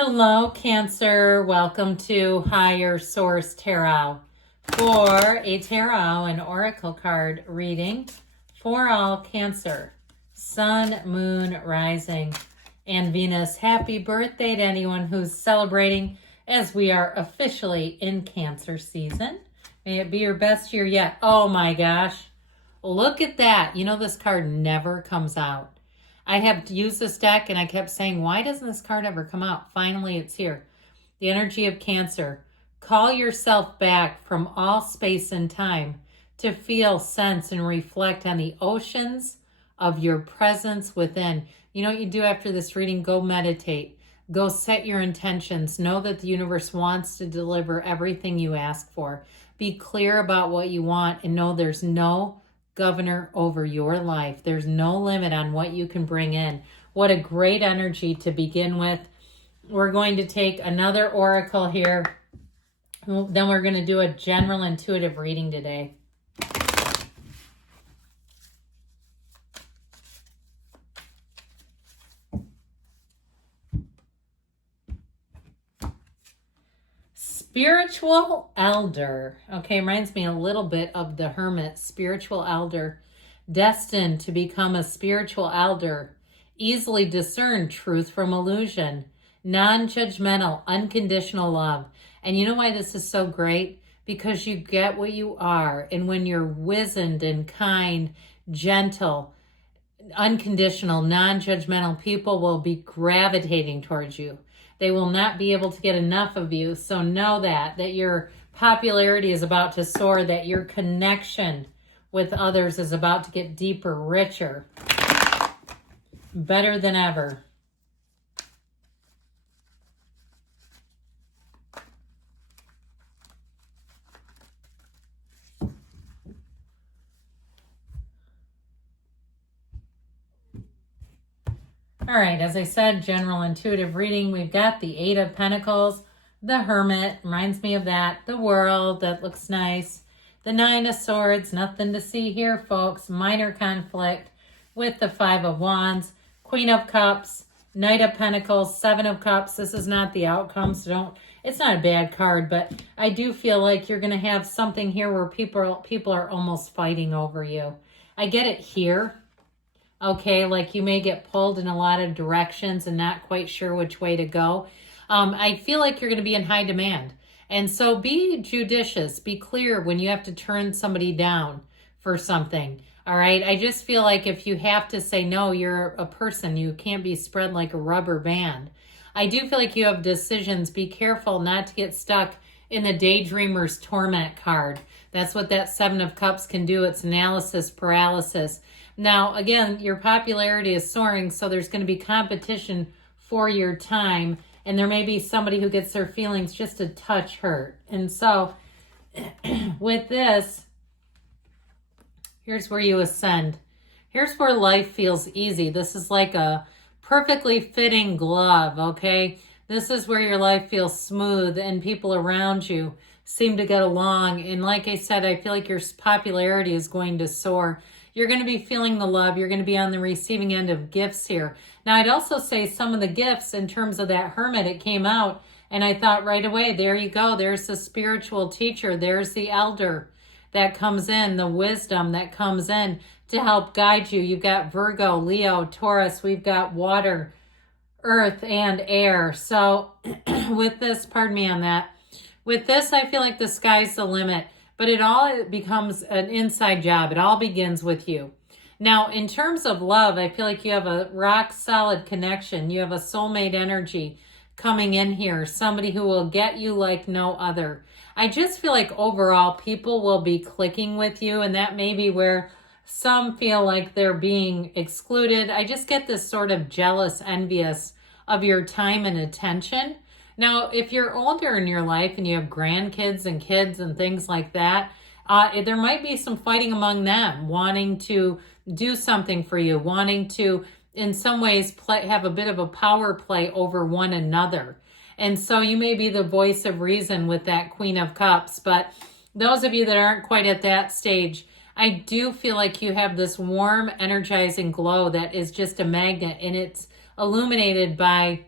Hello, Cancer. Welcome to Higher Source Tarot for a tarot and oracle card reading for all Cancer, Sun, Moon, Rising, and Venus. Happy birthday to anyone who's celebrating as we are officially in Cancer season. May it be your best year yet. Oh my gosh. Look at that. You know, this card never comes out. I have used this deck and I kept saying, why doesn't this card ever come out? Finally, it's here. The energy of Cancer. Call yourself back from all space and time to feel, sense, and reflect on the oceans of your presence within. You know what you do after this reading? Go meditate. Go set your intentions. Know that the universe wants to deliver everything you ask for. Be clear about what you want and know there's no governor over your life. There's no limit on what you can bring in. What a great energy to begin with. We're going to take another oracle here. Then we're going to do a general intuitive reading today. Spiritual elder. Okay, reminds me a little bit of the hermit. Spiritual elder. Destined to become a spiritual elder. Easily discern truth from illusion. Non-judgmental, unconditional love. And you know why this is so great? Because you get what you are. And when you're wizened and kind, gentle, unconditional, non-judgmental, people will be gravitating towards you. They will not be able to get enough of you. So know that your popularity is about to soar, that your connection with others is about to get deeper, richer, better than ever. All right, as I said, general intuitive reading. We've got the Eight of Pentacles, the Hermit, reminds me of that, the World, that looks nice, the Nine of Swords, nothing to see here, folks, minor conflict with the Five of Wands, Queen of Cups, Knight of Pentacles, Seven of Cups. This is not the outcome, so it's not a bad card, but I do feel like you're going to have something here where people are almost fighting over you. I get it here. Okay, like you may get pulled in a lot of directions and not quite sure which way to go. I feel like you're going to be in high demand. And so be judicious, be clear when you have to turn somebody down for something. All right, I just feel like if you have to say no, you're a person. You can't be spread like a rubber band. I do feel like you have decisions. Be careful not to get stuck in the daydreamer's torment card. That's what that Seven of Cups can do. It's analysis paralysis. Now, again, your popularity is soaring, so there's going to be competition for your time, and there may be somebody who gets their feelings just a touch hurt. And so with this, here's where you ascend. Here's where life feels easy. This is like a perfectly fitting glove, okay? This is where your life feels smooth and people around you seem to get along. And like I said, I feel like your popularity is going to soar. You're going to be feeling the love. You're going to be on the receiving end of gifts here. Now, I'd also say some of the gifts in terms of that hermit, it came out, and I thought right away, there you go. There's the spiritual teacher. There's the elder that comes in, the wisdom that comes in to help guide you. You've got Virgo, Leo, Taurus. We've got water, earth, and air. So with this, pardon me on that, with this, I feel like the sky's the limit. But it all becomes an inside job. It all begins with you. Now, in terms of love, I feel like you have a rock solid connection. You have a soulmate energy coming in here. Somebody who will get you like no other. I just feel like overall people will be clicking with you. And that may be where some feel like they're being excluded. I just get this sort of jealous, envious of your time and attention. Now, if you're older in your life and you have grandkids and kids and things like that, there might be some fighting among them, wanting to do something for you, wanting to, in some ways, have a bit of a power play over one another. And so you may be the voice of reason with that Queen of Cups. But those of you that aren't quite at that stage, I do feel like you have this warm, energizing glow that is just a magnet, and it's illuminated by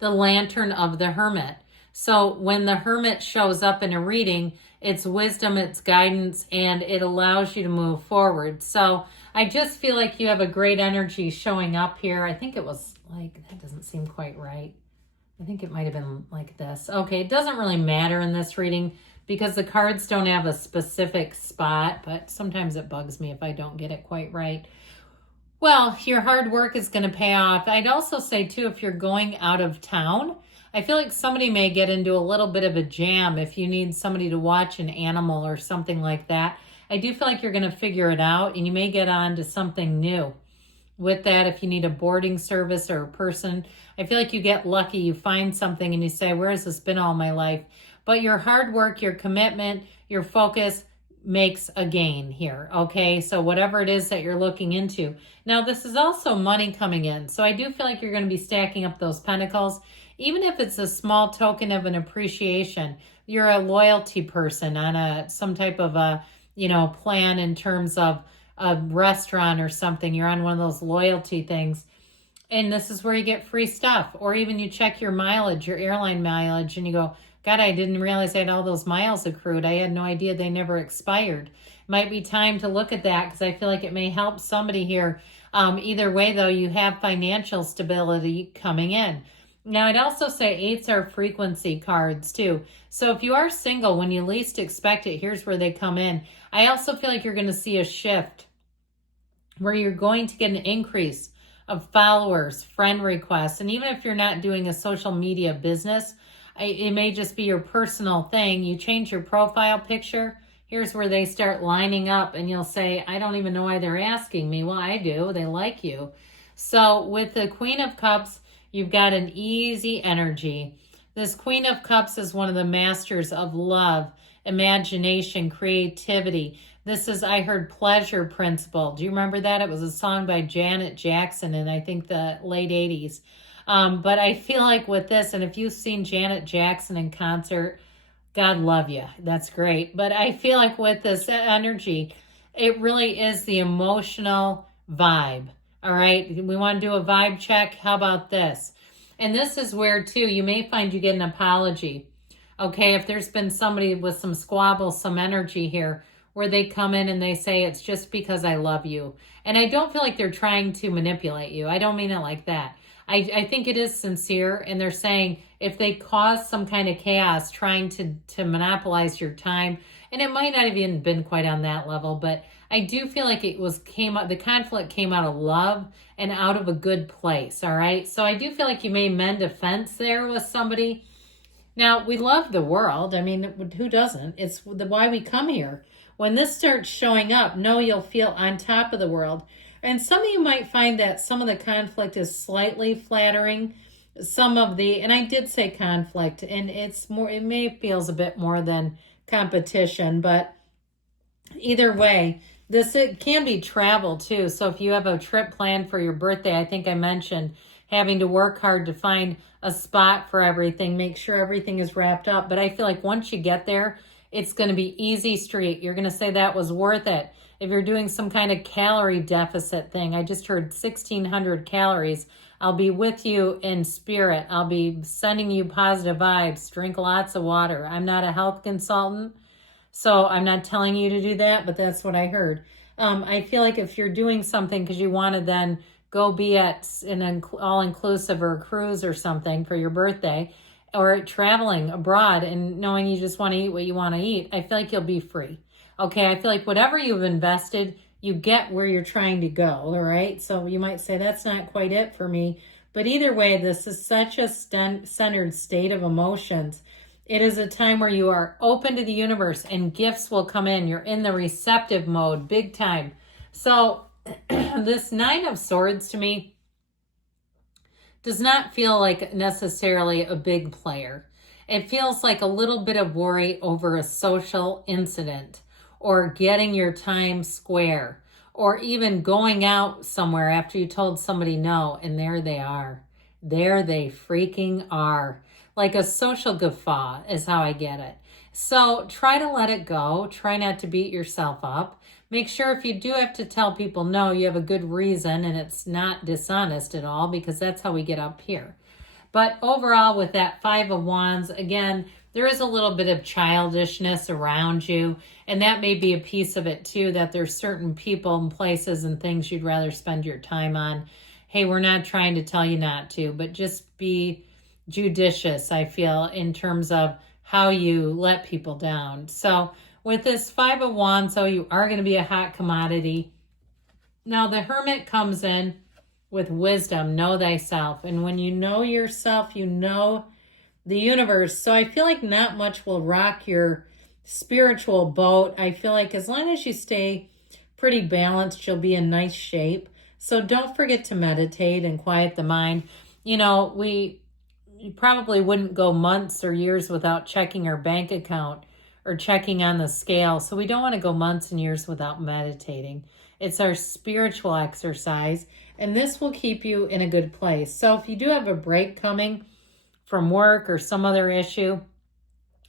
the lantern of the hermit. So when the hermit shows up in a reading, it's wisdom, it's guidance, and it allows you to move forward. So I just feel like you have a great energy showing up here. I think it was like, that doesn't seem quite right. I think it might have been like this. Okay, it doesn't really matter in this reading because the cards don't have a specific spot, but sometimes it bugs me if I don't get it quite right. Well, your hard work is going to pay off. I'd also say, too, if you're going out of town, I feel like somebody may get into a little bit of a jam if you need somebody to watch an animal or something like that. I do feel like you're going to figure it out, and you may get on to something new. With that, if you need a boarding service or a person, I feel like you get lucky. You find something and you say, where has this been all my life? But your hard work, your commitment, your focus makes a gain here, okay? So whatever it is that you're looking into. Now, this is also money coming in. So I do feel like you're going to be stacking up those pentacles. Even if it's a small token of an appreciation, you're a loyalty person on some type of a, plan in terms of a restaurant or something. You're on one of those loyalty things. And this is where you get free stuff. Or even you check your mileage, your airline mileage, and you go, God, I didn't realize I had all those miles accrued. I had no idea they never expired. Might be time to look at that because I feel like it may help somebody here. Either way, though, you have financial stability coming in. Now, I'd also say eights are frequency cards, too. So if you are single, when you least expect it, here's where they come in. I also feel like you're going to see a shift where you're going to get an increase of followers, friend requests. And even if you're not doing a social media business, it may just be your personal thing. You change your profile picture. Here's where they start lining up and you'll say, I don't even know why they're asking me. Well, I do. They like you. So with the Queen of Cups, you've got an easy energy. This Queen of Cups is one of the masters of love, imagination, creativity. This is, I heard, Pleasure Principle. Do you remember that? It was a song by Janet Jackson in, I think, the late 80s. But I feel like with this, and if you've seen Janet Jackson in concert, God love you. That's great. But I feel like with this energy, it really is the emotional vibe. All right. We want to do a vibe check. How about this? And this is where, too, you may find you get an apology. Okay. If there's been somebody with some squabble, some energy here, where they come in and they say, it's just because I love you. And I don't feel like they're trying to manipulate you. I don't mean it like that. I think it is sincere, and they're saying if they cause some kind of chaos trying to monopolize your time, and it might not have even been quite on that level, but I do feel like the conflict came out of love and out of a good place, all right? So I do feel like you may mend a fence there with somebody. Now, we love the world. I mean, who doesn't? It's why we come here. When this starts showing up, know you'll feel on top of the world. And some of you might find that some of the conflict is slightly flattering. And I did say conflict, and it may feels a bit more than competition, but either way, it can be travel too. So if you have a trip planned for your birthday, I think I mentioned having to work hard to find a spot for everything, make sure everything is wrapped up. But I feel like once you get there, it's going to be easy street. You're going to say that was worth it. If you're doing some kind of calorie deficit thing, I just heard 1,600 calories. I'll be with you in spirit. I'll be sending you positive vibes. Drink lots of water. I'm not a health consultant, so I'm not telling you to do that, but that's what I heard. I feel like if you're doing something because you want to then go be at an all-inclusive or a cruise or something for your birthday, or traveling abroad and knowing you just want to eat what you want to eat, I feel like you'll be free. Okay, I feel like whatever you've invested, you get where you're trying to go, all right? So you might say, that's not quite it for me. But either way, this is such a centered state of emotions. It is a time where you are open to the universe and gifts will come in. You're in the receptive mode, big time. So this Nine of Swords to me does not feel like necessarily a big player. It feels like a little bit of worry over a social incident, or getting your time square, or even going out somewhere after you told somebody no, and there they are. There they freaking are. Like a social guffaw is how I get it. So try to let it go. Try not to beat yourself up. Make sure if you do have to tell people no, you have a good reason and it's not dishonest at all, because that's how we get up here. But overall, with that Five of Wands, again, there is a little bit of childishness around you. And that may be a piece of it too, that there's certain people and places and things you'd rather spend your time on. Hey, we're not trying to tell you not to, but just be judicious, I feel, in terms of how you let people down. So with this Five of Wands, so you are going to be a hot commodity. Now the Hermit comes in with wisdom, know thyself. And when you know yourself, you know the universe. So I feel like not much will rock your spiritual boat. I feel like as long as you stay pretty balanced, you'll be in nice shape. So don't forget to meditate and quiet the mind. You know, you probably wouldn't go months or years without checking our bank account or checking on the scale. So we don't want to go months and years without meditating. It's our spiritual exercise, and this will keep you in a good place. So if you do have a break coming from work or some other issue,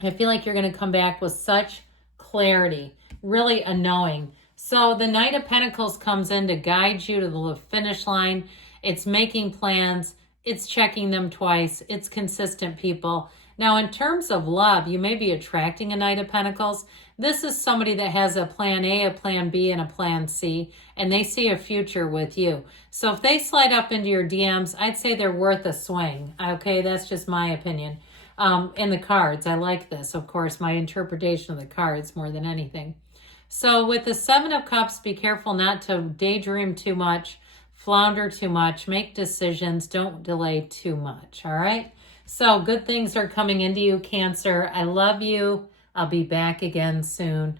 I feel like you're going to come back with such clarity, really a knowing. So the Knight of Pentacles comes in to guide you to the finish line. It's making plans. It's checking them twice. It's consistent, people. Now, in terms of love, you may be attracting a Knight of Pentacles. This is somebody that has a plan A, a plan B, and a plan C, and they see a future with you. So if they slide up into your DMs, I'd say they're worth a swing. Okay, that's just my opinion. In the cards, I like this. Of course, my interpretation of the cards more than anything. So with the Seven of Cups, be careful not to daydream too much, flounder too much, make decisions, don't delay too much, all right? So good things are coming into you, Cancer. I love you. I'll be back again soon.